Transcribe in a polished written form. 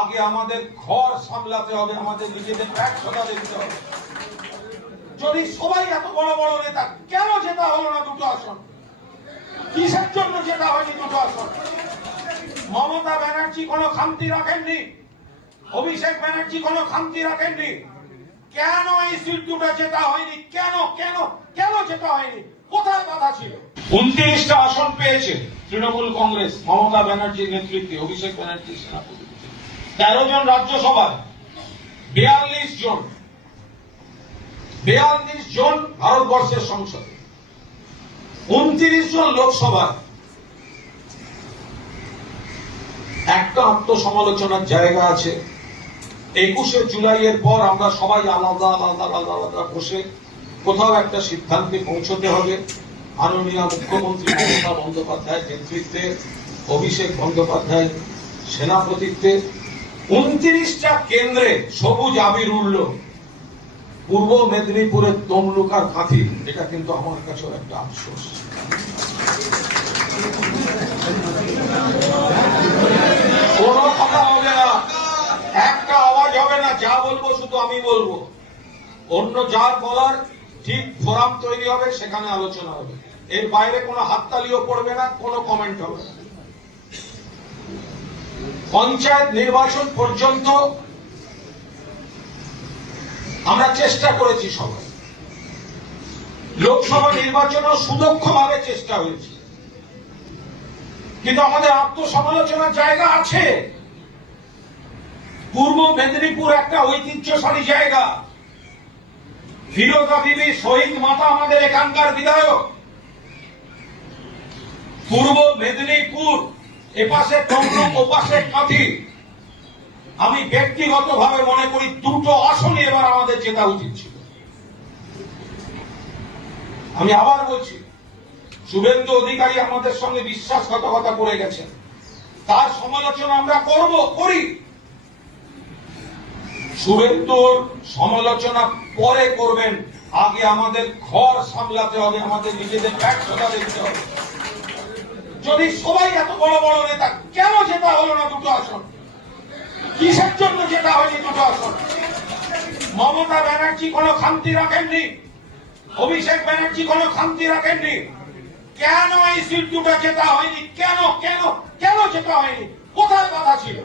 আগে আমাদের ঘর সামলাতে হবে, আমাদের নিজেদের ব্যর্থতা দেখতে হবে। যদি সবাই এত বড় বড় নেতা, কেন জেতা হলো না দুটো আসন? কিসের জন্য জেতা হয়নি দুটো আসন? মমতা ব্যানার্জি কোনো খামতি রাখেননি, অভিষেক ব্যানার্জি কোনো খামতি রাখেননি। কেন এই সিট দুটো জেতা হয়নি? কেন কেন কেন জেতা হয়নি? কোথায় বাধা ছিল? 29টা আসন পেয়েছে তৃণমূল কংগ্রেস, মমতা ব্যানার্জির নেতৃত্বে, অভিষেক ব্যানার্জির সেনাপতি। 13 জন রাজ্যসভায়, 42 জন ভারতবর্ষের সংসদে, 29 জন লোকসভায়। একটা আত্মসমালোচনার জায়গা আছে। 21শে জুলাইয়ের পর আমরা সবাই আলাদা আলাদা আলাদা আলাদা বসে কোথাও একটা সিদ্ধান্তে পৌঁছতে হবে। মাননীয় মুখ্যমন্ত্রী মমতা বন্দ্যোপাধ্যায়ের নেতৃত্বে, অভিষেক বন্দ্যোপাধ্যায় সেনাপতিত্বে 29টা কেন্দ্রে সবুজ আবির উড়ল। পূর্ব মেদিনীপুরের তমলুকার কাঁথি, এটা কিন্তু আমার কাছেও একটা আফসোস। কোন কথা হবে না, একটা আওয়াজ হবে না, যা বলবো শুধু আমি বলবো। অন্য যার বলার ঠিক ফোরাম তৈরি হবে, সেখানে আলোচনা হবে। এর বাইরে কোনো হাততালিও পড়বে না, কোনো কমেন্ট হবে না। পঞ্চায়েত নির্বাচন পর্যন্ত আমরা চেষ্টা করেছি সবাই, লোকসভা নির্বাচনও সুদক্ষভাবে চেষ্টা হয়েছে, কিন্তু আমাদের আত্মসমালোচনার জায়গা আছে। পূর্ব মেদিনীপুর একটা ঐতিহ্যশালী জায়গা। ফিরোজা বিবি শহীদ মাতা আমাদের এখানকার বিধায়ক। পূর্ব মেদিনীপুর, এপাশে তমলুক, ওপাশে কাঁথি। আমি ব্যক্তিগতভাবে মনে করি দুটো আসনই এবার আমাদের জেতা উচিত ছিল। আমি আবার বলছি, শুভেন্দু অধিকারী আমাদের সঙ্গে বিশ্বাসঘাতকতা করে গেছেন, তার সমালোচনা আমরা করি। শুভেন্দুর সমালোচনা পরে করবেন, আগে আমাদের ঘর সামলাতে হবে, আমাদের নিজেদের ব্যর্থতা দেখতে হবে। যদি সবাই এত বড় বড় নেতা, কেন জেতা হলো না দুটো আসন? কিসের জন্য জেতা হয়নি দুটো আসন? মমতা ব্যানার্জি কোনো খামতি রাখেননি, অভিষেক ব্যানার্জি কোনো খামতি রাখেননি। কেন এই সিট দুটো জেতা হয়নি? কেন কেন কেন জেতা হয়নি? কোথায় বাধা ছিল?